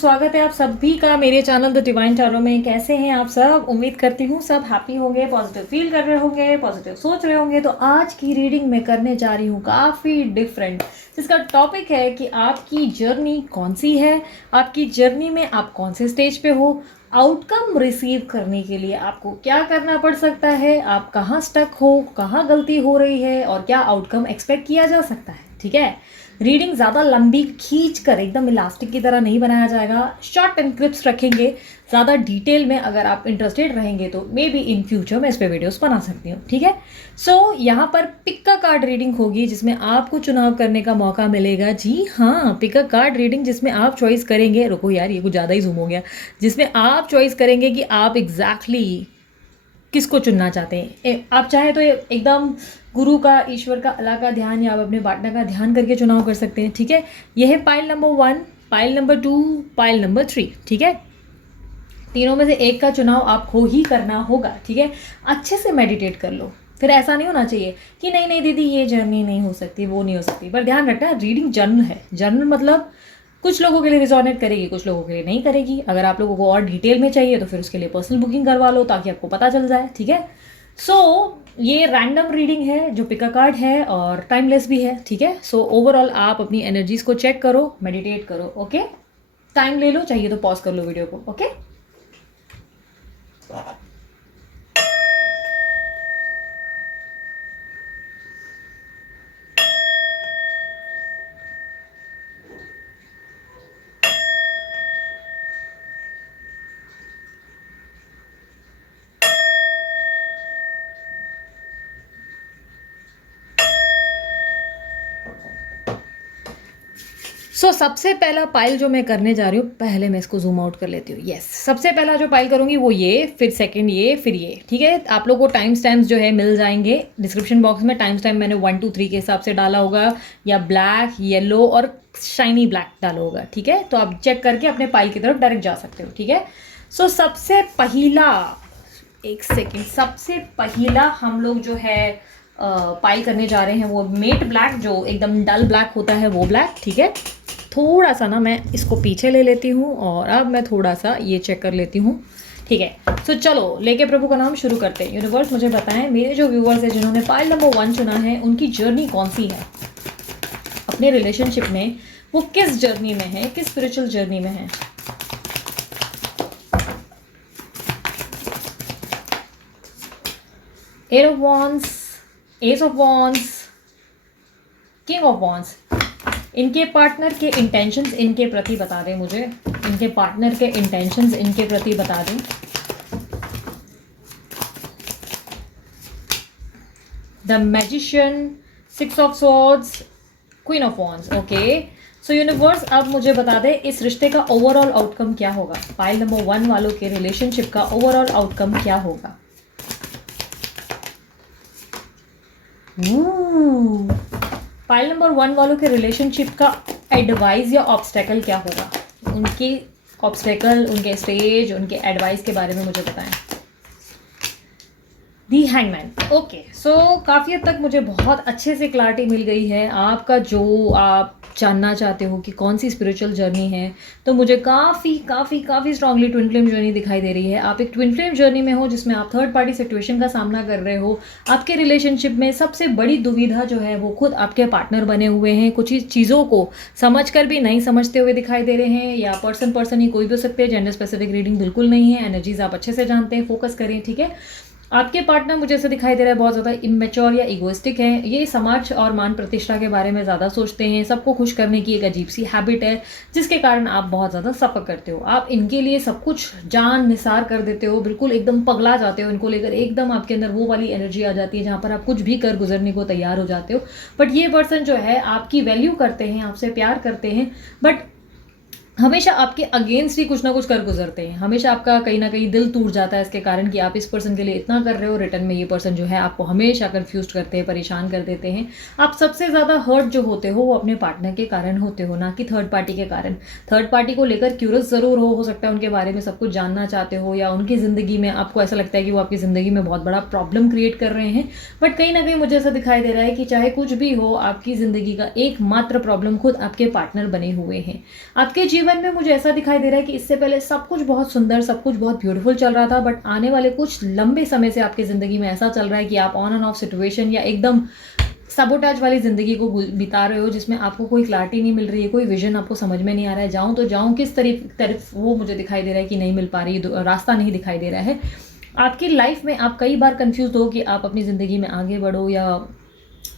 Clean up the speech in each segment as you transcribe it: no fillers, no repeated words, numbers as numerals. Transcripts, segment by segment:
स्वागत है आप सभी का मेरे चैनल द डिवाइन टैरो में। कैसे हैं आप सब? उम्मीद करती हूँ सब हैप्पी होंगे, पॉजिटिव फील कर रहे होंगे, पॉजिटिव सोच रहे होंगे। तो आज की रीडिंग मैं करने जा रही हूँ काफ़ी डिफरेंट, जिसका टॉपिक है कि आपकी जर्नी कौन सी है, आपकी जर्नी में आप कौन से स्टेज पे हो, आउटकम रिसीव करने के लिए आपको क्या करना पड़ सकता है, आप कहाँ स्टक हो, कहाँ गलती हो रही है और क्या आउटकम एक्सपेक्ट किया जा सकता है। ठीक है, रीडिंग ज़्यादा लंबी खींच कर एकदम इलास्टिक की तरह नहीं बनाया जाएगा, शॉर्ट एंड क्लिप्स रखेंगे। ज़्यादा डिटेल में अगर आप इंटरेस्टेड रहेंगे तो मे बी इन फ्यूचर मैं इस पर वीडियोस बना सकती हूँ। ठीक है, सो यहाँ पर पिक का कार्ड रीडिंग होगी जिसमें आपको चुनाव करने का मौका मिलेगा। जी हाँ, पिक का कार्ड रीडिंग जिसमें आप चॉइस करेंगे, रुको यार ये कुछ ज़्यादा ही जूम हो गया, जिसमें आप चॉइस करेंगे कि आप एग्जैक्टली किसको चुनना चाहते हैं। आप चाहे तो एकदम गुरु का, ईश्वर का, अल्लाह का ध्यान या आप अपने पार्टनर का ध्यान करके चुनाव कर सकते हैं। ठीक है, यह है pile number 1, pile number 2, pile number 3। ठीक है, तीनों में से एक का चुनाव आपको ही करना होगा। ठीक है, अच्छे से मेडिटेट कर लो। फिर ऐसा नहीं होना चाहिए कि नहीं नहीं दीदी ये जर्नी नहीं हो सकती, वो नहीं हो सकती। पर ध्यान रखना, रीडिंग जर्नल है। जर्नल मतलब कुछ लोगों के लिए रिजोनेट करेगी, कुछ लोगों के लिए नहीं करेगी। अगर आप लोगों को और डिटेल में चाहिए तो फिर उसके लिए पर्सनल बुकिंग करवा लो ताकि आपको पता चल जाए। ठीक है, सो ये रैंडम रीडिंग है जो पिका कार्ड है और टाइमलेस भी है। ठीक है, सो ओवरऑल आप अपनी एनर्जीज को चेक करो, मेडिटेट करो। ओके, टाइम ले लो, चाहिए तो पॉज कर लो वीडियो को। ओके, सबसे पहला पाइल जो मैं करने जा रही हूँ, पहले मैं इसको जूम आउट कर लेती हूँ। यस, सबसे पहला जो पाइल करूँगी वो ये, फिर सेकंड ये, फिर ये। ठीक है, आप लोगों को टाइम स्टैम्प्स जो है मिल जाएंगे डिस्क्रिप्शन बॉक्स में। टाइम स्टैम्प मैंने 1 2 3 के हिसाब से डाला होगा, या ब्लैक, येलो और शाइनी ब्लैक डाला होगा। ठीक है, तो आप चेक करके अपने पाइल की तरफ डायरेक्ट जा सकते हो। ठीक है, सबसे पहला, एक सेकेंड, सबसे पहला हम लोग जो है पाइल करने जा रहे हैं वो मेट ब्लैक, जो एकदम डल ब्लैक होता है वो ब्लैक। ठीक है, थोड़ा सा ना मैं इसको पीछे ले लेती हूँ और अब मैं थोड़ा सा ये चेक कर लेती हूँ। ठीक है, चलो लेके प्रभु का नाम शुरू करते हैं। यूनिवर्स मुझे बताएं, मेरे जो व्यूवर्स हैं जिन्होंने पाइल नंबर 1 चुना है, उनकी जर्नी कौन सी है अपने रिलेशनशिप में, वो किस जर्नी में है, किस स्पिरिचुअल जर्नी में है। Eight of wands, ace of wands, king of wands. इनके पार्टनर के इंटेंशंस इनके प्रति बता दें मुझे, इनके पार्टनर के इंटेंशंस इनके प्रति बता दें। The magician, 6 of swords, queen of wands. Okay, so universe अब मुझे बता दें इस रिश्ते का ओवरऑल आउटकम क्या होगा। पाइल नंबर 1 वालों के रिलेशनशिप का ओवरऑल आउटकम क्या होगा। पाइल नंबर 1 वालों के रिलेशनशिप का एडवाइस या ऑब्स्टेकल क्या होगा। उनके ऑब्स्टेकल, उनके स्टेज, उनके एडवाइस के बारे में मुझे बताएं। दी हैंगमैन। ओके, काफ़ी हद तक मुझे बहुत अच्छे से क्लैरिटी मिल गई है आपका जो आप जानना चाहते हो कि कौन सी स्पिरिचुअल जर्नी है। तो मुझे काफ़ी काफ़ी काफ़ी स्ट्रांगली ट्विन फ्लेम जर्नी दिखाई दे रही है। आप एक ट्विन फ्लेम जर्नी में हो जिसमें आप थर्ड पार्टी सिचुएशन का सामना कर रहे हो। आपके रिलेशनशिप में सबसे बड़ी दुविधा जो है वो खुद आपके पार्टनर बने हुए हैं। कुछ ही चीज़ों को समझ कर भी नहीं समझते हुए दिखाई दे रहे हैं, या पर्सन ही कोई भी हो सकते हैं। जेंडर स्पेसिफिक रीडिंग बिल्कुल नहीं है, एनर्जीज आप अच्छे से जानते हैं, फोकस करें। ठीक है, आपके पार्टनर मुझे ऐसा दिखाई दे रहा है बहुत ज़्यादा इमेच्योर या इगोइस्टिक है। ये समाज और मान प्रतिष्ठा के बारे में ज़्यादा सोचते हैं। सबको खुश करने की एक अजीब सी हैबिट है जिसके कारण आप बहुत ज़्यादा सफ़र करते हो। आप इनके लिए सब कुछ जान निसार कर देते हो, बिल्कुल एकदम पगला जाते हो इनको लेकर। एकदम आपके अंदर वो वाली एनर्जी आ जाती है जहाँ पर आप कुछ भी कर गुजरने को तैयार हो जाते हो। बट ये पर्सन जो है आपकी वैल्यू करते हैं, आपसे प्यार करते हैं, बट हमेशा आपके अगेंस्ट ही कुछ ना कुछ कर गुजरते हैं। हमेशा आपका कहीं ना कहीं दिल टूट जाता है इसके कारण कि आप इस पर्सन के लिए इतना कर रहे हो, रिटर्न में ये पर्सन जो है आपको हमेशा कंफ्यूज करते हैं, परेशान कर देते हैं। आप सबसे ज़्यादा हर्ट जो होते हो वो अपने पार्टनर के कारण होते हो, ना कि थर्ड पार्टी के कारण। थर्ड पार्टी को लेकर क्यूरियस ज़रूर हो सकता है उनके बारे में सब कुछ जानना चाहते हो, या उनकी ज़िंदगी में आपको ऐसा लगता है कि वो आपकी ज़िंदगी में बहुत बड़ा प्रॉब्लम क्रिएट कर रहे हैं। बट कहीं ना कहीं मुझे ऐसा दिखाई दे रहा है कि चाहे कुछ भी हो, आपकी ज़िंदगी का एकमात्र प्रॉब्लम खुद आपके पार्टनर बने हुए हैं। आपके जीवन जीवन में मुझे ऐसा दिखाई दे रहा है कि इससे पहले सब कुछ बहुत सुंदर, सब कुछ बहुत ब्यूटीफुल चल रहा था, बट आने वाले कुछ लंबे समय से आपकी ज़िंदगी में ऐसा चल रहा है कि आप ऑन एंड ऑफ सिचुएशन या एकदम सबोटाज वाली ज़िंदगी को बिता रहे हो, जिसमें आपको कोई क्लैरिटी नहीं मिल रही है, कोई विजन आपको समझ में नहीं आ रहा है, जाऊँ तो जाऊँ किस तरफ वो मुझे दिखाई दे रहा है कि नहीं मिल पा रही, रास्ता नहीं दिखाई दे रहा है। आपकी लाइफ में आप कई बार कंफ्यूज हो कि आप अपनी ज़िंदगी में आगे बढ़ो या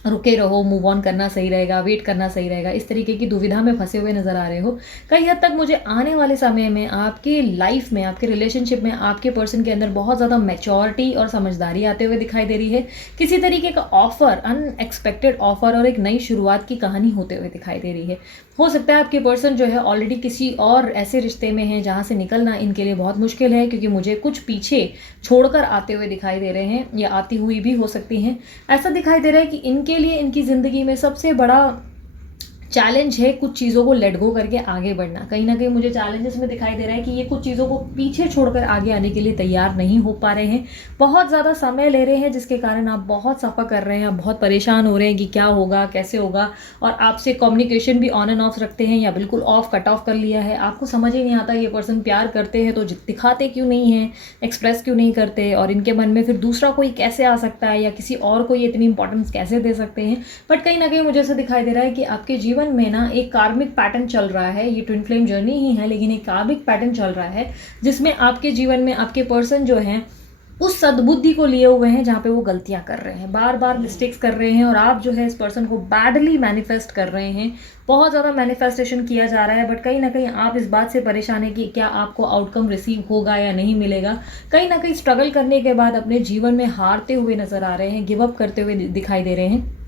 रुके रहो, मूव ऑन करना सही रहेगा, वेट करना सही रहेगा, इस तरीके की दुविधा में फंसे हुए नज़र आ रहे हो। कई हद तक मुझे आने वाले समय में आपके लाइफ में, आपके रिलेशनशिप में आपके पर्सन के अंदर बहुत ज़्यादा मैच्योरिटी और समझदारी आते हुए दिखाई दे रही है। किसी तरीके का ऑफर, अनएक्सपेक्टेड ऑफर और एक नई शुरुआत की कहानी होते हुए दिखाई दे रही है। हो सकता है आपके पर्सन जो है ऑलरेडी किसी और ऐसे रिश्ते में है जहाँ से निकलना इनके लिए बहुत मुश्किल है, क्योंकि मुझे कुछ पीछे छोड़कर आते हुए दिखाई दे रहे हैं या आती हुई भी हो सकती हैं। ऐसा दिखाई दे रहा है कि इनके लिए इनकी ज़िंदगी में सबसे बड़ा चैलेंज है कुछ चीज़ों को लेट गो करके आगे बढ़ना। कहीं ना कहीं मुझे चैलेंजेस में दिखाई दे रहा है कि ये कुछ चीज़ों को पीछे छोड़कर आगे आने के लिए तैयार नहीं हो पा रहे हैं, बहुत ज़्यादा समय ले रहे हैं, जिसके कारण आप बहुत सफ़र कर रहे हैं, आप बहुत परेशान हो रहे हैं कि क्या होगा, कैसे होगा, और आपसे कम्युनिकेशन भी ऑन एंड ऑफ रखते हैं या बिल्कुल ऑफ, कट ऑफ कर लिया है। आपको समझ ही नहीं आता ये पर्सन प्यार करते हैं तो दिखाते क्यों नहीं हैं, एक्सप्रेस क्यों नहीं करते, और इनके मन में फिर दूसरा कोई कैसे आ सकता है या किसी और को ये इतनी इंपॉर्टेंस कैसे दे सकते हैं। बट कहीं ना कहीं मुझे ऐसा दिखाई दे रहा है कि आपके जीवन में ना एक कार्मिक पैटर्न चल रहा है। ये ट्विन फ्लेम जर्नी ही है, लेकिन एक कार्मिक पैटर्न चल रहा है जिसमें आपके जीवन में आपके पर्सन जो हैं उस सद्बुद्धि को लिए हुए हैं जहाँ पे वो गलतियां कर रहे हैं, बार बार मिस्टेक्स कर रहे हैं, और आप जो है इस पर्सन को बैडली मैनिफेस्ट कर रहे हैं। बहुत ज़्यादा मैनिफेस्टेशन किया जा रहा है, बट कहीं ना कहीं आप इस बात से परेशान है कि क्या आपको आउटकम रिसीव होगा या नहीं मिलेगा। कहीं ना कहीं स्ट्रगल करने के बाद अपने जीवन में हारते हुए नजर आ रहे हैं, गिव अप करते हुए दिखाई दे रहे हैं।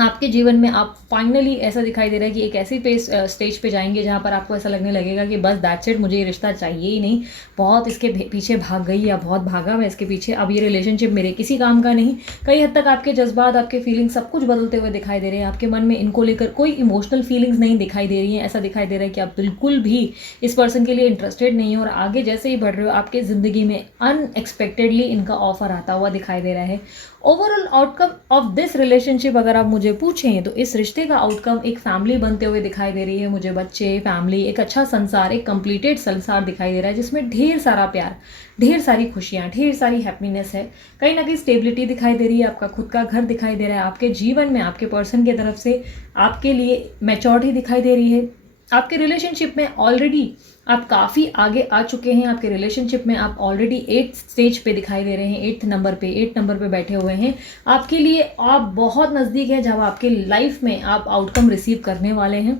आपके जीवन में आप फाइनली ऐसा दिखाई दे रहा है कि एक ऐसी स्टेज पे जाएंगे जहाँ पर आपको ऐसा लगने लगेगा कि बस दैट्स इट, मुझे ये रिश्ता चाहिए ही नहीं, बहुत इसके पीछे भाग गई या बहुत भागा मैं इसके पीछे, अब ये रिलेशनशिप मेरे किसी काम का नहीं। कई हद तक आपके जज्बात, आपके फीलिंग्स सब कुछ बदलते हुए दिखाई दे रहे हैं। आपके मन में इनको लेकर कोई इमोशनल फीलिंग्स नहीं दिखाई दे रही हैं। ऐसा दिखाई दे रहा है कि आप बिल्कुल भी इस पर्सन के लिए इंटरेस्टेड नहीं हो, और आगे जैसे ही बढ़ रहे हो आपके ज़िंदगी में अनएक्सपेक्टेडली इनका ऑफर आता हुआ दिखाई दे रहा है। Overall outcome of this relationship अगर आप मुझे पूछें तो इस रिश्ते का आउटकम एक फैमिली बनते हुए दिखाई दे रही है मुझे। बच्चे, फैमिली, एक अच्छा संसार, एक कंप्लीटेड संसार दिखाई दे रहा है जिसमें ढेर सारा प्यार, ढेर सारी खुशियाँ, ढेर सारी हैप्पीनेस है। कहीं ना कहीं स्टेबिलिटी दिखाई दे रही है, आपका खुद का घर दिखाई दे रहा है, आपके जीवन में आपके पर्सन की तरफ से आपके लिए मैच्योरिटी दिखाई दे रही है। आपके रिलेशनशिप में ऑलरेडी आप काफ़ी आगे आ चुके हैं। आपके रिलेशनशिप में आप ऑलरेडी 8th स्टेज पे दिखाई दे रहे हैं, 8th नंबर पे, 8 नंबर पे बैठे हुए हैं। आपके लिए आप बहुत नज़दीक है जब आपके लाइफ में आप आउटकम रिसीव करने वाले हैं।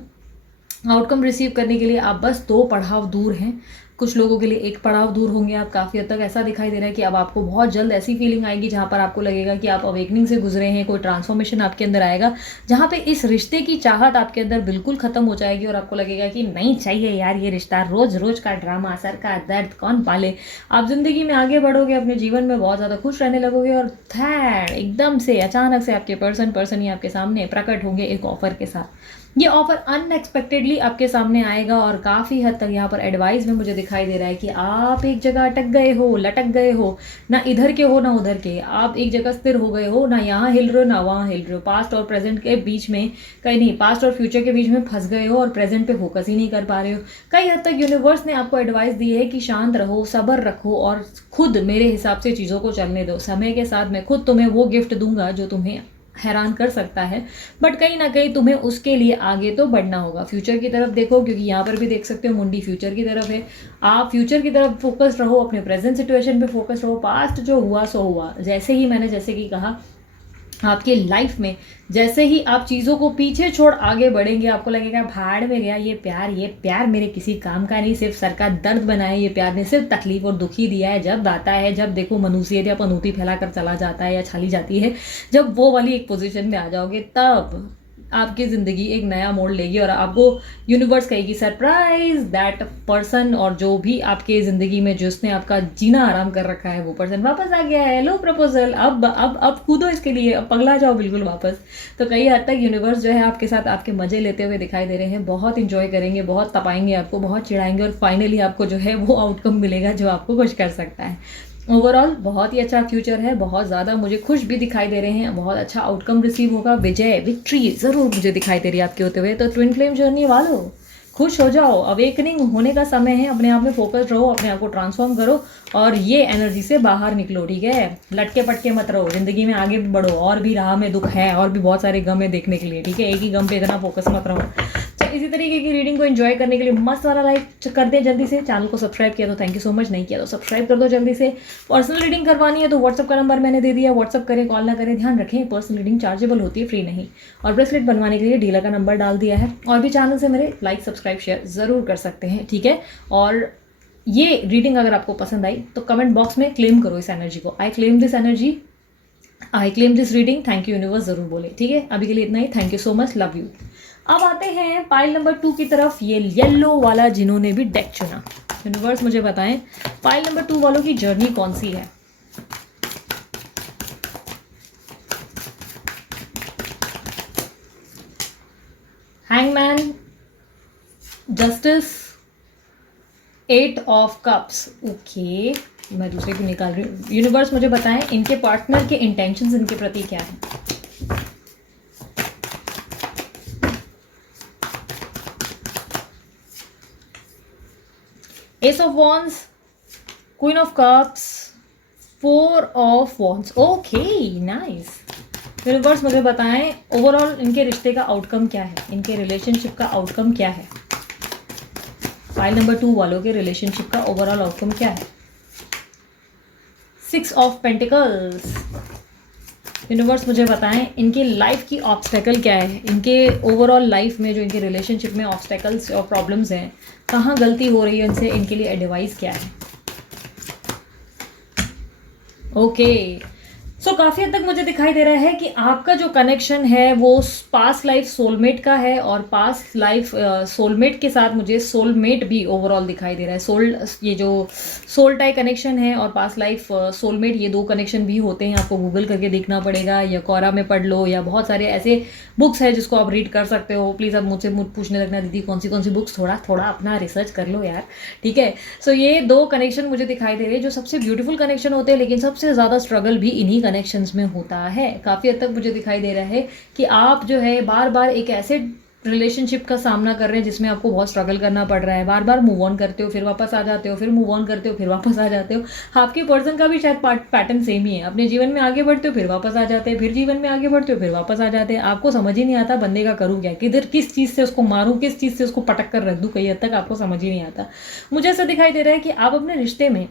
आउटकम रिसीव करने के लिए आप बस 2 पड़ाव दूर हैं। कुछ लोगों के लिए 1 पड़ाव दूर होंगे आप काफ़ी हद तक। ऐसा दिखाई दे रहा है कि अब आपको बहुत जल्द ऐसी फीलिंग आएगी जहाँ पर आपको लगेगा कि आप अवेकनिंग से गुजरे हैं, कोई ट्रांसफॉर्मेशन आपके अंदर आएगा जहाँ पे इस रिश्ते की चाहत आपके अंदर बिल्कुल ख़त्म हो जाएगी और आपको लगेगा कि नहीं चाहिए यार ये रिश्ता, रोज़ रोज़ का ड्रामा, सर का दर्द कौन पाले। आप ज़िंदगी में आगे बढ़ोगे, अपने जीवन में बहुत ज़्यादा खुश रहने लगोगे, और थैड एकदम से अचानक से आपके पर्सन ही आपके सामने प्रकट होंगे एक ऑफ़र के साथ। ये ऑफर अनएक्सपेक्टेडली आपके सामने आएगा, और काफ़ी हद तक यहाँ पर एडवाइस में मुझे दिखाई दे रहा है कि आप एक जगह अटक गए हो, लटक गए हो, ना इधर के हो ना उधर के। आप एक जगह स्थिर हो गए हो, ना यहाँ हिल रहे हो ना वहाँ हिल रहे हो। पास्ट और प्रेजेंट के बीच में, कहीं नहीं, पास्ट और फ्यूचर के बीच में फंस गए हो और प्रेजेंट पे फोकस ही नहीं कर पा रहे हो। कई हद तक यूनिवर्स ने आपको एडवाइस दी है कि शांत रहो, सब्र रखो और खुद मेरे हिसाब से चीज़ों को चलने दो। समय के साथ मैं खुद तुम्हें वो गिफ्ट दूंगा जो तुम्हें हैरान कर सकता है, बट कहीं ना कहीं तुम्हें उसके लिए आगे तो बढ़ना होगा। फ्यूचर की तरफ देखो, क्योंकि यहाँ पर भी देख सकते हो मुंडी फ्यूचर की तरफ है। आप फ्यूचर की तरफ फोकस रहो, अपने प्रेजेंट सिचुएशन पे फोकस रहो। पास्ट जो हुआ सो हुआ। जैसे कि कहा, आपकी लाइफ में जैसे ही आप चीज़ों को पीछे छोड़ आगे बढ़ेंगे, आपको लगेगा भाड़ में गया ये प्यार मेरे किसी काम का नहीं, सिर्फ सर का दर्द बनाया, ये प्यार ने सिर्फ तकलीफ और दुखी दिया है। जब आता है, जब देखो मनुष्यत या पनौती फैलाकर चला जाता है या छाली जाती है, जब वो वाली एक पोजीशन में आ जाओगे तब आपकी ज़िंदगी एक नया मोड़ लेगी और आपको यूनिवर्स कहेगी सरप्राइज, दैट पर्सन, और जो भी आपके ज़िंदगी में जिसने आपका जीना आराम कर रखा है वो पर्सन वापस आ गया है। लो प्रपोजल, अब कूदो इसके लिए, अब पगला जाओ बिल्कुल वापस। तो कई हद तक यूनिवर्स जो है आपके साथ आपके मज़े लेते हुए दिखाई दे रहे हैं। बहुत इंजॉय करेंगे, बहुत तपाएंगे आपको, बहुत चिढ़ाएंगे, और फाइनली आपको जो है वो आउटकम मिलेगा जो आपको खुश कर सकता है। ओवरऑल बहुत ही अच्छा फ्यूचर है, बहुत ज़्यादा मुझे खुश भी दिखाई दे रहे हैं, बहुत अच्छा आउटकम रिसीव होगा, विजय, विक्ट्री ज़रूर मुझे दिखाई दे रही है आपके होते हुए। तो ट्विन फ्लेम जर्नी वालों, खुश हो जाओ, अवेकनिंग होने का समय है, अपने आप में फोकस रहो, अपने आप को ट्रांसफॉर्म करो और ये एनर्जी से बाहर निकलो, ठीक है। लटके पटके मत रहो, जिंदगी में आगे भी बढ़ो, और भी राह में दुख है और भी बहुत सारे गम है देखने के लिए, ठीक है। एक ही गम पे इतना फोकस मत रहो। इसी तरीके की रीडिंग को एंजॉय करने के लिए मस्त वाला लाइक कर दे जल्दी से। चैनल को सब्सक्राइब किया तो थैंक यू सो मच, नहीं किया तो सब्सक्राइब कर दो जल्दी से। पर्सनल रीडिंग करवानी है तो व्हाट्सअप का नंबर मैंने दे दिया, व्हाट्सअप करें, कॉल ना करें, ध्यान रखें पर्सनल रीडिंग चार्जेबल होती है, फ्री नहीं। और ब्रेसलेट बनवाने के लिए डीलर का नंबर डाल दिया है। और भी चैनल से मेरे लाइक सब्सक्राइब शेयर ज़रूर कर सकते हैं, ठीक है। और ये रीडिंग अगर आपको पसंद आई तो कमेंट बॉक्स में क्लेम करो इस एनर्जी को, I claim this energy, I claim this reading, thank you universe ज़रूर बोले, ठीक है। अभी के लिए इतना ही, thank you so much, love you. अब आते हैं पाइल नंबर 2 की तरफ, ये येलो वाला जिन्होंने भी डेक चुना। यूनिवर्स मुझे बताएं पाइल नंबर 2 वालों की जर्नी कौन सी है। Hangman, justice, 8 of cups, okay. मैं दूसरे को निकाल रही हूँ। यूनिवर्स मुझे बताएं इनके पार्टनर के इंटेंशंस इनके प्रति क्या है। S of wands, queen of cups, 4 of wands, okay nice. Universe मुझे बताएं ओवरऑल इनके रिश्ते का आउटकम क्या है, इनके रिलेशनशिप का आउटकम क्या है। फाइल नंबर 2 वालों के रिलेशनशिप का ओवरऑल आउटकम क्या है। 6 ऑफ पेंटिकल्स। यूनिवर्स मुझे बताएं इनकी लाइफ की ऑब्स्टेकल क्या है, इनके ओवरऑल लाइफ में जो इनके रिलेशनशिप में ऑब्स्टेकल्स और प्रॉब्लम्स हैं, कहाँ गलती हो रही है इनसे, इनके लिए एडवाइस क्या है। ओके सो काफ़ी हद तक मुझे दिखाई दे रहा है कि आपका जो कनेक्शन है वो पास्ट लाइफ सोलमेट का है, और पास्ट लाइफ सोलमेट के साथ मुझे सोलमेट भी ओवरऑल दिखाई दे रहा है। ये जो सोल टाई कनेक्शन है और पास्ट लाइफ सोलमेट, ये 2 कनेक्शन भी होते हैं। आपको गूगल करके देखना पड़ेगा या कोरा में पढ़ लो, या बहुत सारे ऐसे बुक्स है जिसको आप रीड कर सकते हो। प्लीज़ अब मुझसे पूछने लगना दीदी कौन सी बुक्स, थोड़ा थोड़ा अपना रिसर्च कर लो यार, ठीक है। सो ये 2 कनेक्शन मुझे दिखाई दे रहे हैं जो सबसे ब्यूटीफुल कनेक्शन होते हैं, लेकिन सबसे ज़्यादा स्ट्रगल भी इन्हीं कनेक्शंस में होता है। काफ़ी हद तक मुझे दिखाई दे रहा है कि आप जो है बार बार एक ऐसे रिलेशनशिप का सामना कर रहे हैं जिसमें आपको बहुत स्ट्रगल करना पड़ रहा है। बार बार मूव ऑन करते हो, फिर वापस आ जाते हो, फिर मूव ऑन करते हो, फिर वापस आ जाते हो। आपके पर्सन का भी शायद पैटर्न सेम ही है। अपने जीवन में आगे बढ़ते हो, फिर वापस आ जाते हैं, फिर जीवन में आगे बढ़ते हो, फिर वापस आ जाते हैं। आपको समझ ही नहीं आता बंदे का करूँ क्या, किधर किस चीज़ से उसको मारूँ, किस चीज़ से उसको पटक कर रख दूँ, कई हद तक आपको समझ ही नहीं आता। मुझे ऐसा दिखाई दे रहा है कि आप अपने रिश्ते में,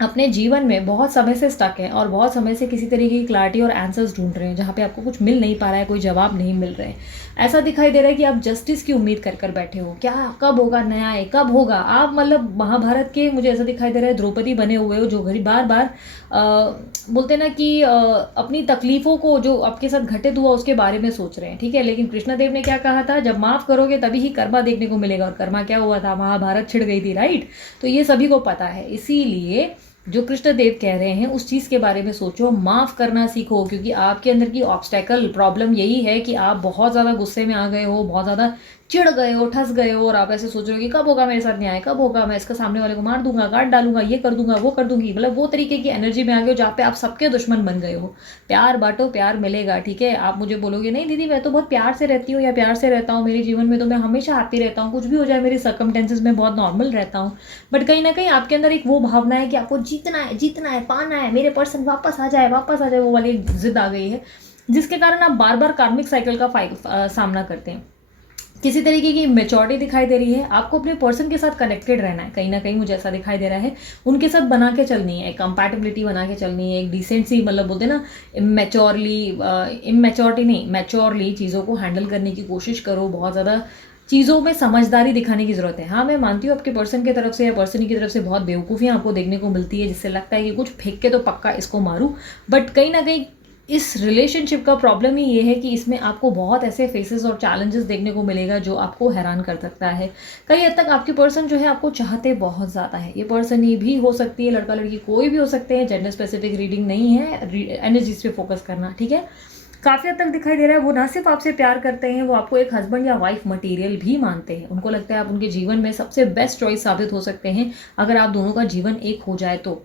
अपने जीवन में बहुत समय से स्टक है और बहुत समय से किसी तरीके की क्लैरिटी और आंसर्स ढूंढ रहे हैं, जहाँ पे आपको कुछ मिल नहीं पा रहा है, कोई जवाब नहीं मिल रहे हैं। ऐसा दिखाई दे रहा है कि आप जस्टिस की उम्मीद कर बैठे हो, क्या कब होगा न्याय, कब होगा। आप मतलब महाभारत के, मुझे ऐसा दिखाई दे रहा है, द्रौपदी बने हुए हो, जो घड़ी बार बार बोलते ना कि अपनी तकलीफ़ों को जो आपके साथ घटित हुआ उसके बारे में सोच रहे हैं, ठीक है। लेकिन कृष्णदेव ने क्या कहा था, जब माफ़ करोगे तभी ही कर्मा देखने को मिलेगा। और कर्मा क्या हुआ था, महाभारत छिड़ गई थी, राइट। तो ये सभी को पता है, इसीलिए जो कृष्णदेव कह रहे हैं उस चीज़ के बारे में सोचो, माफ़ करना सीखो। क्योंकि आपके अंदर की ऑब्स्टेकल प्रॉब्लम यही है कि आप बहुत ज़्यादा गुस्से में आ गए हो, बहुत ज़्यादा चिढ़ गए हो, ठस गए हो, और आप ऐसे सोच रहे हो कि कब होगा मेरे साथ न्याय, कब होगा, मैं इसका सामने वाले को मार दूंगा, काट डालूंगा, ये कर दूंगा, वो कर दूंगी। मतलब वो तरीके की एनर्जी में आ गए हो जहाँ पे आप सबके दुश्मन बन गए हो। प्यार बांटो, प्यार मिलेगा, ठीक है। आप मुझे बोलोगे नहीं दीदी मैं तो बहुत प्यार से रहती हूँ या प्यार से रहता हूँ, मेरे जीवन में तो मैं हमेशा हैप्पी रहता हूँ, कुछ भी हो जाए मेरी सर्कमटेंसेस में बहुत नॉर्मल रहता हूँ। बट कहीं ना कहीं आपके अंदर एक वो भावना है कि आपको जीतना है, जीतना है, पाना है, मेरे पर्सन वापस आ जाए, वापस आ जाए, वो वाली जिद आ गई है, जिसके कारण आप बार बार कार्मिक साइकिल का सामना करते हैं। किसी तरीके की मेच्योरिटी दिखाई दे रही है। आपको अपने पर्सन के साथ कनेक्टेड रहना है, कहीं ना कहीं मुझे ऐसा दिखाई दे रहा है। उनके साथ बना के चलनी है, एक कंपैटिबिलिटी बना के चलनी है, एक डिसेंसी, मतलब बोलते हैं ना इमेच्योरिटी नहीं, मैच्योरली चीज़ों को हैंडल करने की कोशिश करो। बहुत ज़्यादा चीज़ों में समझदारी दिखाने की ज़रूरत है। हाँ मैं मानती हूँ आपके पर्सन की तरफ से या पर्सन की तरफ से बहुत बेवकूफ़ियाँ आपको देखने को मिलती है, जिससे लगता है कि कुछ फेंक के तो पक्का इसको मारूँ। बट कहीं ना कहीं इस रिलेशनशिप का प्रॉब्लम ही ये है कि इसमें आपको बहुत ऐसे फेसेस और चैलेंजेस देखने को मिलेगा जो आपको हैरान कर सकता है। कई हद तक आपके पर्सन जो है आपको चाहते बहुत ज़्यादा है। ये पर्सन ही भी हो सकती है, लड़का लड़की कोई भी हो सकते हैं, जेंडर स्पेसिफिक रीडिंग नहीं है, एनर्जीज पे फोकस करना, ठीक है। काफ़ी हद तक दिखाई दे रहा है वो ना सिर्फ आपसे प्यार करते हैं, वो आपको एक हस्बैंड या वाइफ मटेरियल भी मानते हैं। उनको लगता है आप उनके जीवन में सबसे बेस्ट चॉइस साबित हो सकते हैं अगर आप दोनों का जीवन एक हो जाए तो।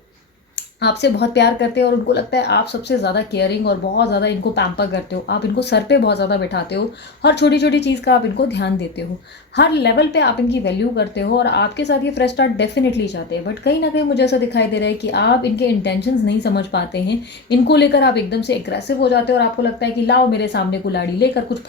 आपसे बहुत प्यार करते हो और उनको लगता है आप सबसे ज़्यादा केयरिंग और बहुत ज़्यादा इनको पैम्पर करते हो, आप इनको सर पे बहुत ज़्यादा बैठाते हो, हर छोटी छोटी चीज़ का आप इनको ध्यान देते हो, हर लेवल पे आप इनकी वैल्यू करते हो और आपके साथ ये फ्रेश स्टार्ट डेफिनेटली चाहते हैं। बट कहीं ना कहीं मुझे ऐसा दिखाई दे रहा है कि आप इनके इंटेंशंस नहीं समझ पाते हैं, इनको लेकर आप एकदम से एग्रेसिव हो जाते हो और आपको लगता है कि लाओ मेरे सामने कुल्हाड़ी लेकर कुछ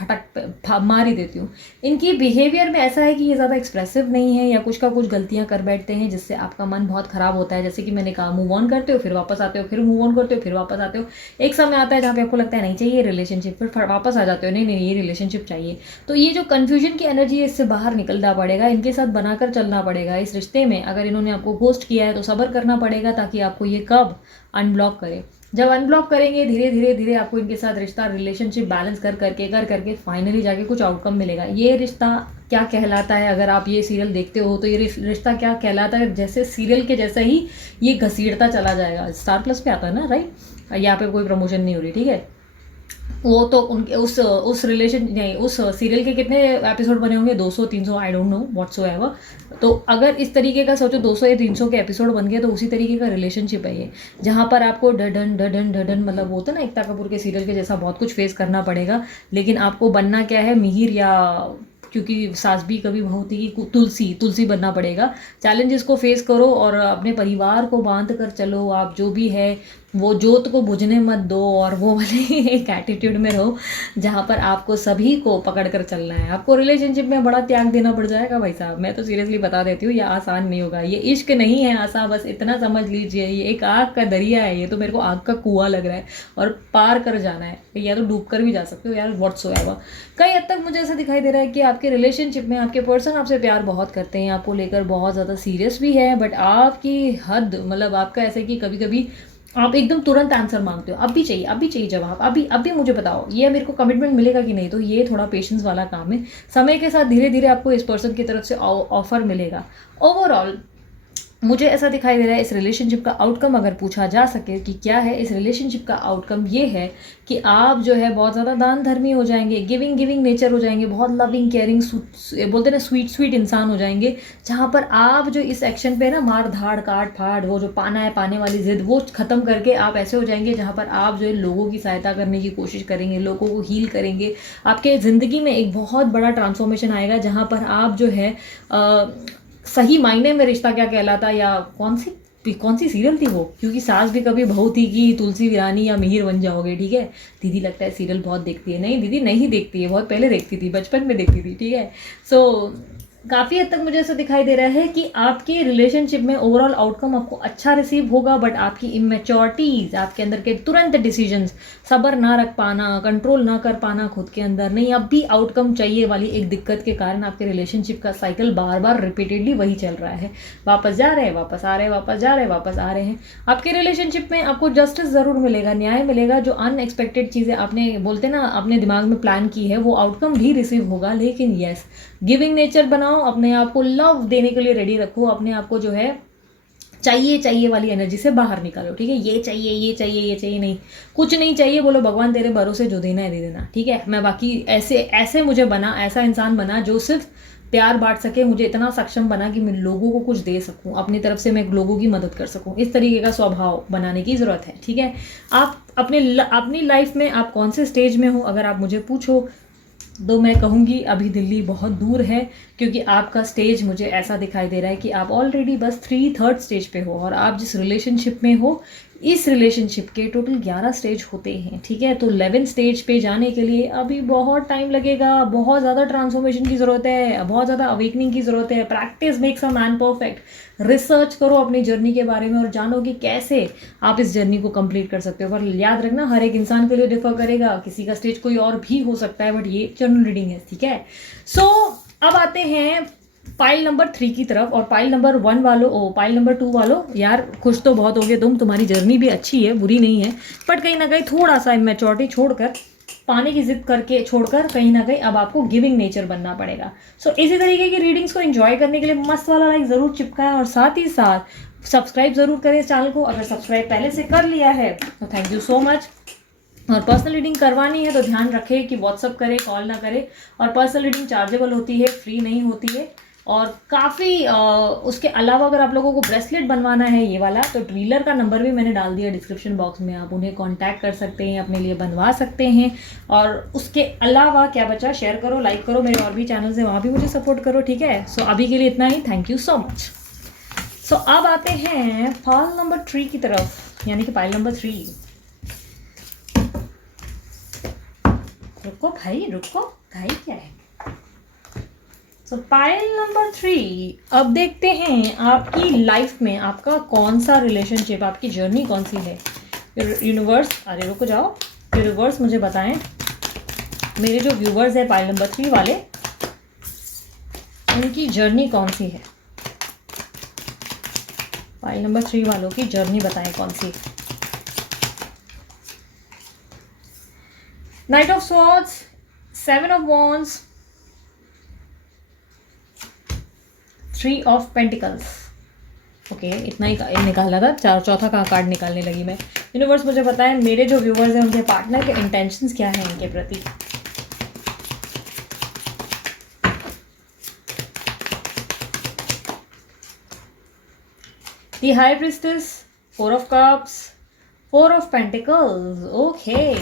मार ही देती हूँ। इनकी बिहेवियर में ऐसा है कि ये ज़्यादा एक्सप्रेसिव नहीं है या कुछ का कुछ गलतियाँ कर बैठते हैं जिससे आपका मन बहुत ख़राब होता है। जैसे कि मैंने कहा, मूव ऑन करते हो फिर वापस आते हो, फिर मूव ऑन करते हो फिर वापस आते हो। एक समय आता है जहाँ पे आपको लगता है नहीं चाहिए रिलेशनशिप, फिर वापस आ जाते हो नहीं नहीं ये रिलेशनशिप चाहिए। तो ये जो कन्फ्यूजन की एनर्जी है इससे बाहर निकलना पड़ेगा, इनके साथ बनाकर चलना पड़ेगा। इस रिश्ते में अगर इन्होंने आपको घोस्ट किया है तो सब्र करना पड़ेगा ताकि आपको ये कब अनब्लॉक करे। जब अनब्लॉक करेंगे धीरे धीरे धीरे आपको इनके साथ रिश्ता रिलेशनशिप बैलेंस कर करके फाइनली जाके कुछ आउटकम मिलेगा। ये रिश्ता क्या कहलाता है, अगर आप ये सीरियल देखते हो तो ये रिश्ता क्या कहलाता है, जैसे सीरियल के जैसा ही ये घसीटता चला जाएगा। स्टार प्लस पे आता है ना, राइट? यहाँ पे कोई प्रमोशन नहीं हो रही, ठीक है। वो तो उनके उस रिलेशन नहीं, उस सीरियल के कितने एपिसोड बने होंगे, 200 300, आई डोंट नो व्हाट्सोएवर। तो अगर इस तरीके का सोचो 200 या 300 के एपिसोड बन गए तो उसी तरीके का रिलेशनशिप है ये, जहाँ पर आपको डडन डडन डडन मतलब होता है ना एकता कपूर के सीरियल के जैसा बहुत कुछ फेस करना पड़ेगा। लेकिन आपको बनना क्या है, मिहिर, या क्योंकि सास भी कभी बहू थी कि तुलसी बनना पड़ेगा। चैलेंजेस को फेस करो और अपने परिवार को बांध कर चलो। आप जो भी है वो जोत को बुझने मत दो और वो वाले एक एटीट्यूड में रहो जहाँ पर आपको सभी को पकड़ कर चलना है। आपको रिलेशनशिप में बड़ा त्याग देना पड़ जाएगा भाई साहब, मैं तो सीरियसली बता देती हूँ, ये आसान नहीं होगा। ये इश्क नहीं है आसान, बस इतना समझ लीजिए, ये एक आग का दरिया है। ये तो मेरे को आग का कुआं लग रहा है और पार कर जाना है, या तो डूब कर भी जा सकते हो यार, व्हाट्सोएवर। कई हद तक मुझे ऐसा दिखाई दे रहा है कि आपके रिलेशनशिप में आपके पर्सन आपसे प्यार बहुत करते हैं, आपको लेकर बहुत ज़्यादा सीरियस भी है, बट आपकी हद मतलब आपका ऐसे कि कभी कभी आप एकदम तुरंत आंसर मांगते हो, अभी चाहिए जवाब, अभी मुझे बताओ ये मेरे को कमिटमेंट मिलेगा कि नहीं। तो ये थोड़ा पेशेंस वाला काम है। समय के साथ धीरे धीरे आपको इस पर्सन की तरफ से ऑफर मिलेगा। ओवरऑल मुझे ऐसा दिखाई दे रहा है इस रिलेशनशिप का आउटकम अगर पूछा जा सके कि क्या है, इस रिलेशनशिप का आउटकम ये है कि आप जो है बहुत ज़्यादा दान धर्मी हो जाएंगे, गिविंग नेचर हो जाएंगे, बहुत लविंग केयरिंग बोलते हैं ना स्वीट इंसान हो जाएंगे। जहाँ पर आप जो इस एक्शन पे ना मार धाड़ काट फाड़ वो जो पाना है पाने वाली जिद वो ख़त्म करके आप ऐसे हो जाएंगे जहाँ पर आप जो है लोगों की सहायता करने की कोशिश करेंगे, लोगों को हील करेंगे। आपके ज़िंदगी में एक बहुत बड़ा ट्रांसफॉर्मेशन आएगा जहाँ पर आप जो है सही मायने में रिश्ता क्या कहलाता, या कौन सी सीरियल थी वो, क्योंकि सास भी कभी बहू थी कि तुलसी वीरानी या मिहिर बन जाओगे, ठीक है। दीदी लगता है सीरियल बहुत देखती है, नहीं दीदी नहीं देखती है, बहुत पहले देखती थी, बचपन में देखती थी, ठीक है। सो काफ़ी हद तक मुझे ऐसा दिखाई दे रहा है कि आपके रिलेशनशिप में ओवरऑल आउटकम आपको अच्छा रिसीव होगा, बट आपकी इमेच्योरिटीज, आपके अंदर के तुरंत डिसीजंस, सब्र ना रख पाना, कंट्रोल ना कर पाना खुद के अंदर, नहीं अब भी आउटकम चाहिए वाली एक दिक्कत के कारण आपके रिलेशनशिप का साइकिल बार बार रिपीटेडली वही चल रहा है। वापस जा रहे हैं, वापस आ रहे हैं, वापस जा रहे हैं, वापस आ रहे हैं। आपके रिलेशनशिप में आपको जस्टिस ज़रूर मिलेगा, न्याय मिलेगा। जो अनएक्सपेक्टेड चीज़ें आपने बोलते ना अपने दिमाग में प्लान की है वो आउटकम भी रिसीव होगा। लेकिन येस, गिविंग नेचर बनाओ, अपने आप को लव देने के लिए रेडी रखो, अपने आप को जो है चाहिए वाली एनर्जी से बाहर निकालो, ठीक है। ये चाहिए नहीं, कुछ नहीं चाहिए, बोलो भगवान तेरे भरोसे जो देना है दे देना, ठीक है। मैं बाकी ऐसे मुझे बना, ऐसा इंसान बना जो सिर्फ प्यार बांट सके, मुझे इतना सक्षम बना कि मैं लोगों को कुछ दे सकूं, अपनी तरफ से मैं लोगों की मदद कर सकूं। इस तरीके का स्वभाव बनाने की ज़रूरत है, ठीक है। आप अपनी लाइफ में आप कौन से स्टेज में हो अगर आप मुझे पूछो तो मैं कहूँगी अभी दिल्ली बहुत दूर है, क्योंकि आपका स्टेज मुझे ऐसा दिखाई दे रहा है कि आप ऑलरेडी बस 3/3 स्टेज पे हो, और आप जिस रिलेशनशिप में हो इस रिलेशनशिप के टोटल 11 स्टेज होते हैं, ठीक है। तो 11 स्टेज पे जाने के लिए अभी बहुत टाइम लगेगा, बहुत ज़्यादा ट्रांसफॉर्मेशन की ज़रूरत है, बहुत ज़्यादा अवेकनिंग की ज़रूरत है। Practice makes a man perfect. Research करो अपनी जर्नी के बारे में और जानो कि कैसे आप इस जर्नी को कंप्लीट कर सकते हो। पर याद रखना हर एक इंसान के लिए डिफर करेगा, किसी का स्टेज कोई और भी हो सकता है, बट ये जनरल रीडिंग है, ठीक है। सो अब आते हैं पाइल नंबर 3 की तरफ। और पाइल नंबर 1 वालों, पाइल नंबर 2 वालों, यार खुश तो बहुत हो गए तुम, तुम्हारी जर्नी भी अच्छी है, बुरी नहीं है, बट कहीं ना कहीं थोड़ा सा इमेच्योरिटी छोड़कर, पाने की जिद करके छोड़कर कहीं ना कहीं अब आपको गिविंग नेचर बनना पड़ेगा। सो इसी तरीके की रीडिंग्स को एंजॉय करने के लिए मस्त वाला लाइक ज़रूर चिपकाएं और साथ ही साथ सब्सक्राइब ज़रूर करें इस चैनल को। अगर सब्सक्राइब पहले से कर लिया है तो थैंक यू सो मच। और पर्सनल रीडिंग करवानी है तो ध्यान रखें कि व्हाट्सअप करें, कॉल ना करें। और पर्सनल रीडिंग चार्जेबल होती है, फ्री नहीं होती है। और काफ़ी उसके अलावा अगर आप लोगों को ब्रेसलेट बनवाना है ये वाला, तो डीलर का नंबर भी मैंने डाल दिया डिस्क्रिप्शन बॉक्स में, आप उन्हें कांटेक्ट कर सकते हैं, अपने लिए बनवा सकते हैं। और उसके अलावा क्या बचा, शेयर करो, लाइक करो, मेरे और भी चैनल्स हैं वहाँ भी मुझे सपोर्ट करो, ठीक है। सो अभी के लिए इतना ही, थैंक यू सो मच। सो अब आते हैं पाइल नंबर 3 की तरफ, यानी कि पाइल नंबर 3। रुको भाई रुको, भाई क्या है। सो पाइल नंबर 3, अब देखते हैं आपकी लाइफ में आपका कौन सा रिलेशनशिप, आपकी जर्नी कौन सी है। यूनिवर्स, अरे रुको जाओ, यूनिवर्स मुझे बताएं, मेरे जो व्यूवर्स हैं पाइल नंबर 3 वाले, उनकी जर्नी कौन सी है। पाइल नंबर 3 वालों की जर्नी बताएं कौन सी। Knight of swords, 7 of wands, 3 of pentacles. Okay, इतना ही निकालना था, चौथा का कार्ड निकालने लगी मैं। यूनिवर्स मुझे बताएं, मेरे जो व्यूवर्स हैं उनके पार्टनर के इंटेंशंस क्या हैं इनके प्रति। The high priestess, 4 of cups, 4 of pentacles. Okay,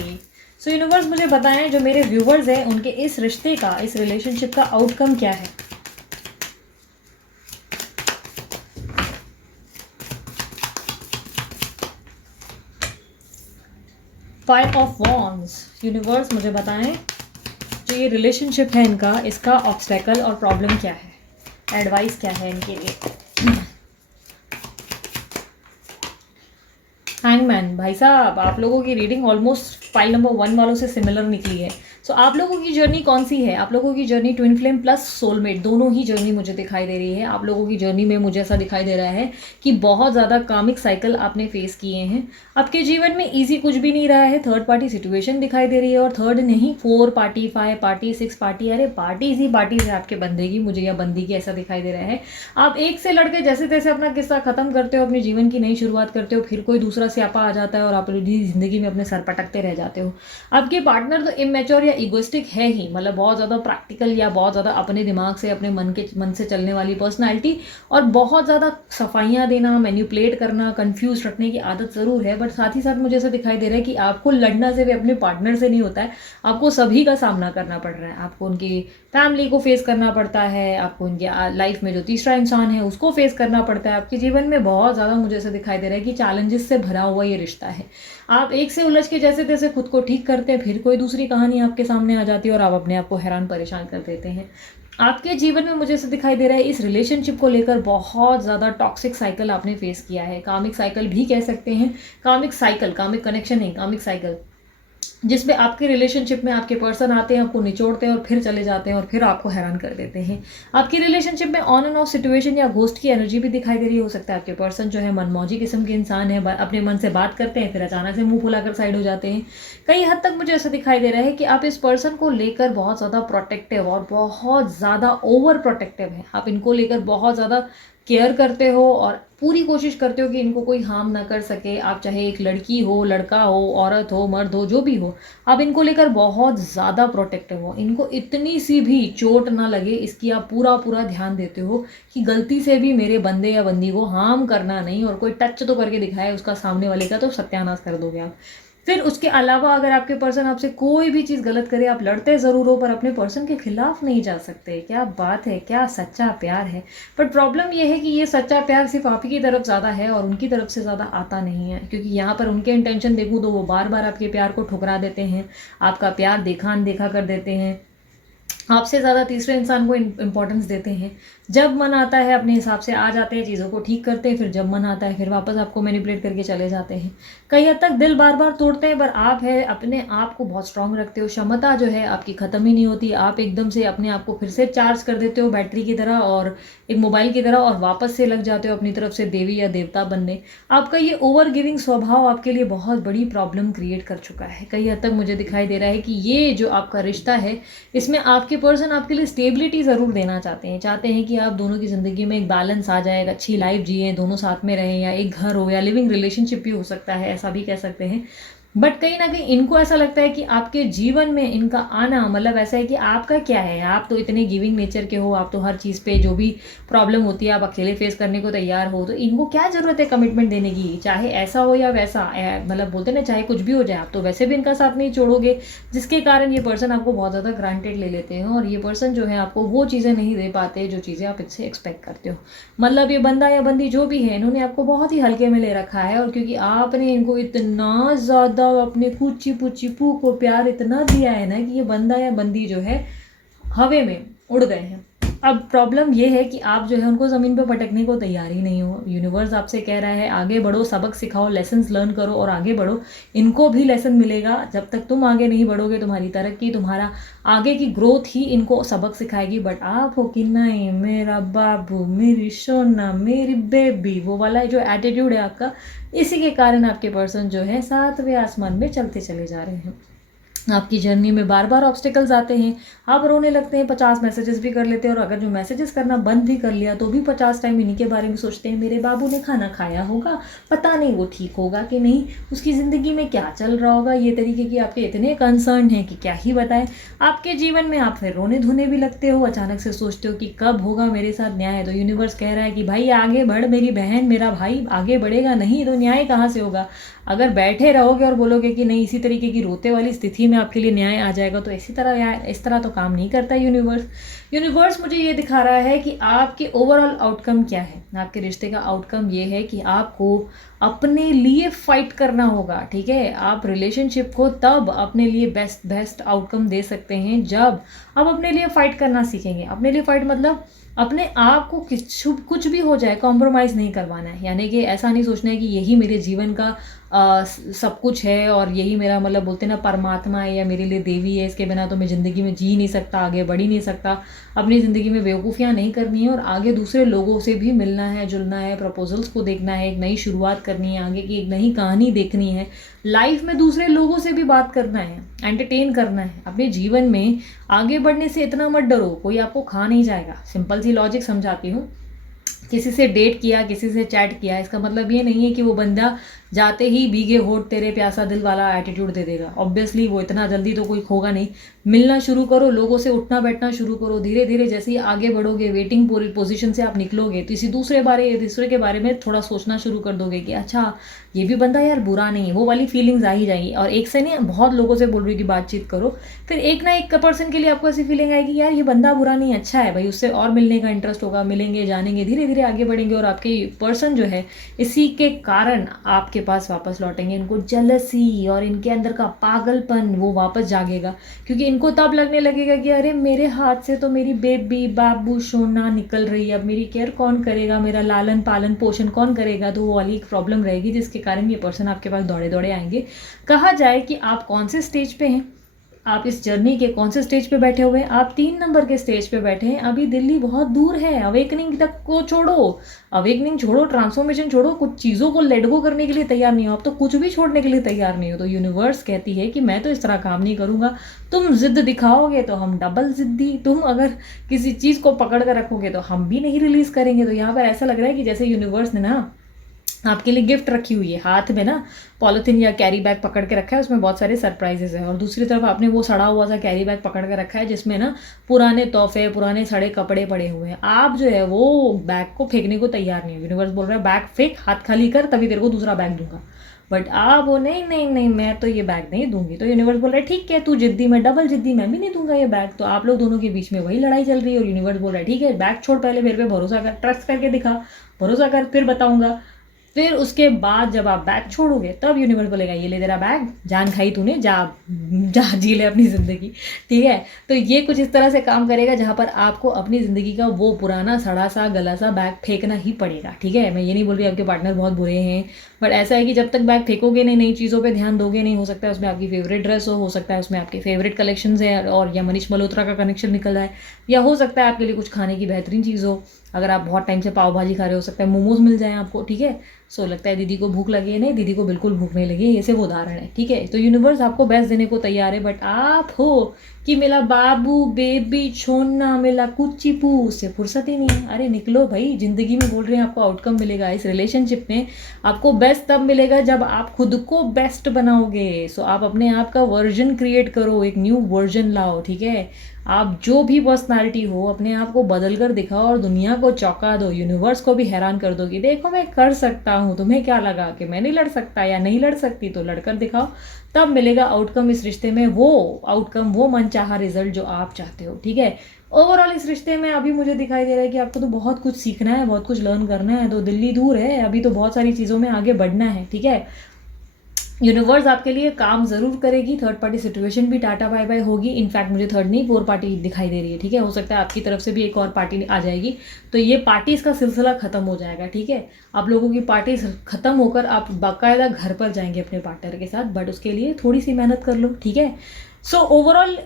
so universe मुझे बताएं, जो मेरे व्यूवर्स हैं उनके इस रिश्ते का, इस रिलेशनशिप का आउटकम क्या है। Five of wands. यूनिवर्स मुझे बताएं, जो ये रिलेशनशिप है इनका, इसका ऑब्स्टेकल और प्रॉब्लम क्या है, एडवाइस क्या है इनके लिए। हैंगमैन, भाई साहब आप लोगों की रीडिंग ऑलमोस्ट फाइल नंबर 1 वालों से सिमिलर निकली है। सो आप लोगों की जर्नी कौन सी है, आप लोगों की journey twin flame plus soulmate, दोनों ही जर्नी मुझे दिखाई दे रही है। आप लोगों की जर्नी में मुझे ऐसा दिखाई दे रहा है कि बहुत ज़्यादा कामिक साइकिल आपने फेस किए हैं। आपके जीवन में ईजी कुछ भी नहीं रहा है, थर्ड पार्टी सिचुएशन दिखाई दे रही है, और थर्ड नहीं 4 पार्टी, 5 पार्टी, 6 पार्टी, अरे पार्टीज ही पार्टीज है आपके बंदे की, मुझे या बंदी की, ऐसा दिखाई दे रहा है। आप एक से लड़के जैसे तैसे अपना किस्सा खत्म करते हो, अपने जीवन की नई शुरुआत करते हो, फिर कोई दूसरा स्यापा आ जाता है और आप जिंदगी में अपने सर पटकते रह जाते हो। आपके पार्टनर तो इमेच्योर या इगोइस्टिक है ही, मतलब बहुत ज़्यादा प्रैक्टिकल या बहुत ज़्यादा अपने दिमाग से, अपने मन से चलने वाली पर्सनैलिटी, और बहुत ज़्यादा सफाइयाँ देना, मैनिपुलेट करना, कंफ्यूज रखने की आदत ज़रूर है। बट साथ ही साथ मुझे ऐसा दिखाई दे रहा है कि आपको लड़ना सिर्फ अपने पार्टनर से नहीं होता है, आपको सभी का सामना करना पड़ रहा है। आपको उनकी फैमिली को फेस करना पड़ता है, आपको उनके लाइफ में जो तीसरा इंसान है उसको फेस करना पड़ता है। आपके जीवन में बहुत ज़्यादा मुझे ऐसा दिखाई दे रहा है कि चैलेंजेस से भरा हुआ ये रिश्ता है। आप एक से उलझ के जैसे तैसे खुद को ठीक करते हैं, फिर कोई दूसरी कहानी आपके सामने आ जाती है और आप अपने आप को हैरान परेशान कर देते हैं। आपके जीवन में मुझे ऐसा दिखाई दे रहा है, इस रिलेशनशिप को लेकर बहुत ज़्यादा टॉक्सिक साइकिल आपने फेस किया है, कामिक साइकिल भी कह सकते हैं। कामिक साइकिल, कामिक कनेक्शन नहीं, कामिक साइकिल, जिसमें आपके रिलेशनशिप में आपके पर्सन आते हैं, आपको निचोड़ते हैं और फिर चले जाते हैं और फिर आपको हैरान कर देते हैं। आपकी रिलेशनशिप में ऑन एंड ऑफ सिचुएशन या घोस्ट की एनर्जी भी दिखाई दे रही हो सकता है। आपके पर्सन जो है मनमौजी किस्म के इंसान है, अपने मन से बात करते हैं, फिर अचानक से मुंह फुलाकर साइड हो जाते हैं। कई हद तक मुझे ऐसा दिखाई दे रहा है कि आप इस पर्सन को लेकर बहुत ज़्यादा प्रोटेक्टिव और बहुत ज़्यादा ओवर प्रोटेक्टिव हैं। आप इनको लेकर बहुत ज़्यादा केयर करते हो और पूरी कोशिश करते हो कि इनको कोई हार्म ना कर सके। आप चाहे एक लड़की हो, लड़का हो, औरत हो, मर्द हो, जो भी हो, आप इनको लेकर बहुत ज़्यादा प्रोटेक्टिव हो। इनको इतनी सी भी चोट ना लगे इसकी आप पूरा पूरा ध्यान देते हो कि गलती से भी मेरे बंदे या बंदी को हार्म करना नहीं, और कोई टच तो करके दिखाए उसका सामने वाले का तो सत्यानाश कर दोगे आप। फिर उसके अलावा अगर आपके पर्सन आपसे कोई भी चीज़ गलत करे, आप लड़ते ज़रूर हो पर अपने पर्सन के खिलाफ नहीं जा सकते। क्या बात है, क्या सच्चा प्यार है। बट प्रॉब्लम ये है कि ये सच्चा प्यार सिर्फ आप ही की तरफ ज़्यादा है और उनकी तरफ से ज़्यादा आता नहीं है, क्योंकि यहाँ पर उनके इंटेंशन देखूँ तो वो बार बार आपके प्यार को ठुकरा देते हैं, आपका प्यार देखा अनदेखा कर देते हैं, आपसे ज़्यादा तीसरे इंसान को इम्पोर्टेंस देते हैं। जब मन आता है अपने हिसाब से आ जाते हैं, चीज़ों को ठीक करते हैं, फिर जब मन आता है फिर वापस आपको मैनिपुलेट करके चले जाते हैं। कई हद तक दिल बार बार तोड़ते हैं, पर आप है अपने आप को बहुत स्ट्रांग रखते हो। क्षमता जो है आपकी ख़त्म ही नहीं होती। आप एकदम से अपने आप को फिर से चार्ज कर देते हो बैटरी की तरह और एक मोबाइल की तरह, और वापस से लग जाते हो अपनी तरफ से देवी या देवता बनने। आपका ये ओवर गिविंग स्वभाव आपके लिए बहुत बड़ी प्रॉब्लम क्रिएट कर चुका है। कई हद तक मुझे दिखाई दे रहा है कि ये जो आपका रिश्ता है, इसमें आपके पर्सन आपके लिए स्टेबिलिटी ज़रूर देना चाहते हैं कि आप दोनों की ज़िंदगी में एक बैलेंस आ जाए, एक अच्छी लाइफ जिए, दोनों साथ में रहें, या एक घर हो या लिविंग रिलेशनशिप भी हो सकता है, ऐसा भी कह सकते हैं। बट कहीं ना कहीं इनको ऐसा लगता है कि आपके जीवन में इनका आना मतलब ऐसा है कि आपका क्या है, आप तो इतने गिविंग नेचर के हो, आप तो हर चीज़ पे जो भी प्रॉब्लम होती है आप अकेले फेस करने को तैयार हो, तो इनको क्या ज़रूरत है कमिटमेंट देने की, चाहे ऐसा हो या वैसा, मतलब बोलते ना चाहे कुछ भी हो जाए, आप तो वैसे भी इनका साथ नहीं छोड़ोगे, जिसके कारण ये पर्सन आपको बहुत ज़्यादा ग्रांटेड ले लेते हैं और ये पर्सन जो है आपको वो चीज़ें नहीं दे पाते जो चीज़ें आप इससे एक्सपेक्ट करते हो। मतलब ये बंदा या बंदी जो भी है, इन्होंने आपको बहुत ही हल्के में ले रखा है, और क्योंकि आपने इनको इतना ज़्यादा अपने कुची पुची पू को प्यार इतना दिया है ना कि ये बंदा या बंदी जो है हवे में उड़ गए हैं। अब प्रॉब्लम ये है कि आप जो है उनको ज़मीन पे पटकने को तैयार ही नहीं हो। यूनिवर्स आपसे कह रहा है आगे बढ़ो, सबक सिखाओ, लेसन्स लर्न करो और आगे बढ़ो। इनको भी लेसन मिलेगा, जब तक तुम आगे नहीं बढ़ोगे तुम्हारी तरक्की, तुम्हारा आगे की ग्रोथ ही इनको सबक सिखाएगी। बट आप हो कि नहीं मेरा बाबू, मेरी सोना, मेरी बेबी, वो वाला जो एटीट्यूड है आपका, इसी के कारण आपके पर्सन जो है 7वें आसमान में चलते चले जा रहे हैं। आपकी जर्नी में बार बार ऑब्स्टिकल्स आते हैं, आप रोने लगते हैं, 50 मैसेजेस भी कर लेते हैं, और अगर जो मैसेजेस करना बंद भी कर लिया तो भी 50 टाइम इन्हीं के बारे में सोचते हैं, मेरे बाबू ने खाना खाया होगा, पता नहीं वो ठीक होगा कि नहीं, उसकी ज़िंदगी में क्या चल रहा होगा। ये तरीके की आपके इतने कंसर्न हैं कि क्या ही बताएं। आपके जीवन में आप फिर रोने धोने भी लगते हो, अचानक से सोचते हो कि कब होगा मेरे साथ न्याय। तो यूनिवर्स कह रहा है कि भाई आगे बढ़ मेरी बहन, मेरा भाई आगे बढ़ेगा नहीं तो न्याय कहाँ से होगा। अगर बैठे रहोगे और बोलोगे कि नहीं इसी तरीके की रोते वाली स्थिति में आपके लिए न्याय आ जाएगा, तो इस तरह तो काम नहीं करता यूनिवर्स। यूनिवर्स मुझे ये दिखा रहा है कि आपके ओवरऑल आउटकम क्या है। आपके रिश्ते का आउटकम ये है कि आपको अपने लिए फाइट करना होगा, ठीक है। आप रिलेशनशिप को तब अपने लिए बेस्ट आउटकम दे सकते हैं जब आप अपने लिए फाइट करना सीखेंगे। अपने लिए फाइट मतलब अपने आप को कुछ भी हो जाए कॉम्प्रोमाइज़ नहीं करवाना है, यानी कि ऐसा नहीं सोचना है कि यही मेरे जीवन का सब कुछ है और यही मेरा मतलब बोलते ना परमात्मा है या मेरे लिए देवी है, इसके बिना तो मैं ज़िंदगी में जी नहीं सकता, आगे बढ़ ही नहीं सकता। अपनी ज़िंदगी में बेवकूफ़ियाँ नहीं करनी है और आगे दूसरे लोगों से भी मिलना है, जुलना है, प्रपोजल्स को देखना है, एक नई शुरुआत करनी है, आगे की एक नई कहानी देखनी है, लाइफ में दूसरे लोगों से भी बात करना है, एंटरटेन करना है। अपने जीवन में आगे बढ़ने से इतना मत डरो, कोई आपको खा नहीं जाएगा। सिंपल सी लॉजिक समझाती हूँ। किसी से डेट किया, किसी से चैट किया, इसका मतलब ये नहीं है कि वो बंदा जाते ही भीगे होठ तेरे प्यासा दिल वाला एटीट्यूड दे देगा। ऑब्वियसली वो इतना जल्दी तो कोई खोगा नहीं। मिलना शुरू करो, लोगों से उठना बैठना शुरू करो, धीरे धीरे जैसे ही आगे बढ़ोगे, वेटिंग पोजीशन से आप निकलोगे, तो इसी दूसरे के बारे में थोड़ा सोचना शुरू कर दोगे कि अच्छा ये भी बंदा यार बुरा नहीं है, वो वाली फीलिंग्स आ ही जाएंगी। और एक से नहीं, बहुत लोगों से बोल रही कि बातचीत करो, फिर एक ना एक पर्सन के लिए आपको ऐसी फीलिंग आएगी यार ये बंदा बुरा नहीं, अच्छा है भाई, उससे और मिलने का इंटरेस्ट होगा, मिलेंगे, जानेंगे, धीरे धीरे आगे बढ़ेंगे और आपके पर्सन जो है इसी के कारण आपके पास वापस लौटेंगे। इनको जेलसी और इनके अंदर का पागलपन वो वापस जागेगा, क्योंकि इनको तब लगने लगेगा कि अरे मेरे हाथ से तो मेरी बेबी बाबू सोना निकल रही है, अब मेरी केयर कौन करेगा, मेरा लालन पालन पोषण कौन करेगा। तो वो वाली एक प्रॉब्लम रहेगी जिसके कारण ये पर्सन आपके पास दौड़े दौड़े आएंगे। कहा जाए कि आप कौन से स्टेज पे हैं, आप इस जर्नी के कौन से स्टेज पे बैठे हुए हैं। आप 3 नंबर के स्टेज पे बैठे हैं। अभी दिल्ली बहुत दूर है, अवेकनिंग तक को छोड़ो, अवेकनिंग छोड़ो, ट्रांसफॉर्मेशन छोड़ो, कुछ चीज़ों को लेट गो करने के लिए तैयार नहीं हो, आप तो कुछ भी छोड़ने के लिए तैयार नहीं हो। तो यूनिवर्स कहती है कि मैं तो इस तरह काम नहीं करूँगा, तुम जिद दिखाओगे तो हम डबल जिद्दी, तुम अगर किसी चीज़ को पकड़ कर रखोगे तो हम भी नहीं रिलीज़ करेंगे। तो यहाँ पर ऐसा लग रहा है कि जैसे यूनिवर्स ने ना आपके लिए गिफ्ट रखी हुई है, हाथ में ना पॉलिथीन या कैरी बैग पकड़ के रखा है, उसमें बहुत सारे सरप्राइजेस हैं, और दूसरी तरफ आपने वो सड़ा हुआ सा कैरी बैग पकड़ के रखा है जिसमें ना पुराने तोहफे, पुराने सड़े कपड़े पड़े हुए हैं। आप जो है वो बैग को फेंकने को तैयार नहीं है। यूनिवर्स बोल रहा है बैग फेंक, हाथ खाली कर, तभी तेरे को दूसरा बैग दूंगा। बट आप वो नहीं नहीं नहीं मैं तो ये बैग नहीं दूंगी। तो यूनिवर्स बोल रहा है ठीक है, तू जिद्दी, मैं डबल जिद्दी, मैं भी नहीं दूंगा ये बैग। तो आप लोग दोनों के बीच में वही लड़ाई चल रही है और यूनिवर्स बोल रहा है ठीक है बैग छोड़, पहले मेरे पे भरोसा कर, ट्रस्ट करके दिखा, भरोसा कर, फिर बताऊंगा। फिर उसके बाद जब आप बैग छोड़ोगे तब यूनिवर्स बोलेगा ये ले तेरा बैग, जान खाई तूने, जा जा जी ले अपनी ज़िंदगी, ठीक है। तो ये कुछ इस तरह से काम करेगा जहाँ पर आपको अपनी ज़िंदगी का वो पुराना सड़ा सा गला सा बैग फेंकना ही पड़ेगा, ठीक है। मैं ये नहीं बोल रही आपके पार्टनर बहुत बुरे हैं, बट ऐसा है कि जब तक बैग फेंकोगे नहीं, नई चीज़ों पे ध्यान दोगे नहीं, हो सकता है उसमें आपकी फेवरेट ड्रेस हो सकता है उसमें आपके फेवरेट कलेक्शन है और या मनीष मल्होत्रा का कनेक्शन निकल रहा है, या हो सकता है आपके लिए कुछ खाने की बेहतरीन चीज़ हो। अगर आप बहुत टाइम से पाव भाजी खा रहे हो सकता है मोमोज मिल जाए आपको, ठीक है। सो लगता है दीदी को भूख लगी है, नहीं दीदी को बिल्कुल भूख नहीं लगी है, ये से वो उदाहरण है, ठीक है। तो यूनिवर्स आपको बेस्ट देने को तैयार है, बट आप हो कि मिला बाबू बेबी छोड़ना मिला कुची पू, उससे फुर्सत ही नहीं है। अरे निकलो भाई, ज़िंदगी में बोल रहे हैं आपको आउटकम मिलेगा इस रिलेशनशिप में, आपको बेस्ट तब मिलेगा जब आप खुद को बेस्ट बनाओगे। सो आप अपने आप का वर्जन क्रिएट करो, एक न्यू वर्जन लाओ, ठीक है। आप जो भी पर्सनालिटी हो अपने आप को बदल कर दिखाओ और दुनिया को चौंका दो, यूनिवर्स को भी हैरान कर दो कि देखो मैं कर सकता हूँ। तुम्हें क्या लगा कि मैं नहीं लड़ सकता या नहीं लड़ सकती, तो लड़कर दिखाओ, तब मिलेगा आउटकम इस रिश्ते में, वो आउटकम, वो मनचाहा रिजल्ट जो आप चाहते हो, ठीक है। ओवरऑल इस रिश्ते में अभी मुझे दिखाई दे रहा है कि आपको तो बहुत कुछ सीखना है, बहुत कुछ लर्न करना है, तो दिल्ली दूर है, अभी तो बहुत सारी चीज़ों में आगे बढ़ना है, ठीक है। यूनिवर्स आपके लिए काम ज़रूर करेगी, थर्ड पार्टी सिचुएशन भी टाटा बाय बाय होगी। इनफैक्ट मुझे थर्ड नहीं, फोर पार्टी दिखाई दे रही है, ठीक है। हो सकता है आपकी तरफ से भी एक और पार्टी आ जाएगी, तो ये पार्टीज़ का सिलसिला ख़त्म हो जाएगा, ठीक है। आप लोगों की पार्टी ख़त्म होकर आप बाकायदा घर पर जाएंगे अपने पार्टनर के साथ, बट उसके लिए थोड़ी सी मेहनत कर लो, ठीक है। सो ओवरऑल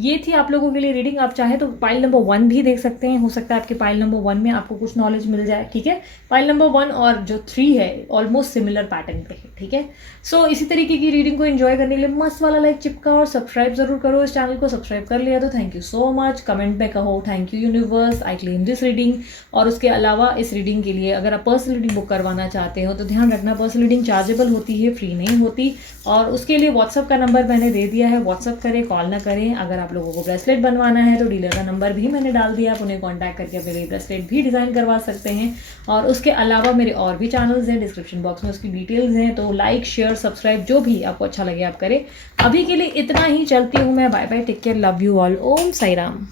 ये थी आप लोगों के लिए रीडिंग। आप चाहे तो पाइल नंबर 1 भी देख सकते हैं, हो सकता है आपके पाइल नंबर 1 में आपको कुछ नॉलेज मिल जाए, ठीक है। पाइल नंबर 1 और जो 3 है ऑलमोस्ट सिमिलर पैटर्न पे है, ठीक है। सो इसी तरीके की रीडिंग को एंजॉय करने के लिए मस्त वाला लाइक चिपका और सब्सक्राइब जरूर करो इस चैनल को। सब्सक्राइब कर लिया तो thank you so much, comment में कहो thank you universe, I claim this reading. और उसके अलावा इस रीडिंग के लिए अगर आप पर्सनल रीडिंग बुक करवाना चाहते हो तो ध्यान रखना पर्सनल रीडिंग चार्जेबल होती है, फ्री नहीं होती। और उसके लिए व्हाट्सअप का नंबर मैंने दे दिया है, व्हाट्सअप करें, कॉल ना करें। अगर आप लोगों को ब्रेसलेट बनवाना है तो डीलर का नंबर भी मैंने डाल दिया, आप उन्हें कॉन्टैक्ट करके अपने लिए ब्रेसलेट भी डिज़ाइन करवा सकते हैं। और उसके अलावा मेरे और भी चैनल्स हैं, डिस्क्रिप्शन बॉक्स में उसकी डिटेल्स हैं, तो लाइक शेयर सब्सक्राइब जो भी आपको अच्छा लगे आप करें। अभी के लिए इतना ही, चलती हूँ मैं, bye bye, take care, love you all, Om Sai Ram.